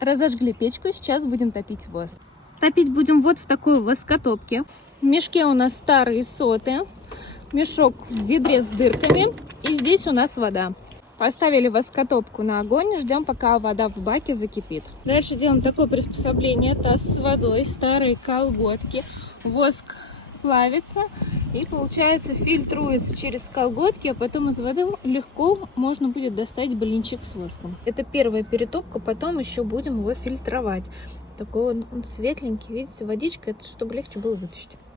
Разожгли печку, сейчас будем топить воск. Топить будем вот в такой воскотопке. В мешке у нас старые соты, мешок в ведре с дырками, и здесь у нас вода. Поставили воскотопку на огонь, ждем, пока вода в баке закипит. Дальше делаем такое приспособление: таз с водой, старые колготки, воск плавится и, получается, фильтруется через колготки, а потом из воды легко можно будет достать блинчик с воском. Это первая перетопка, потом еще будем его фильтровать. Такой он светленький, видите, водичка, это чтобы легче было вытащить.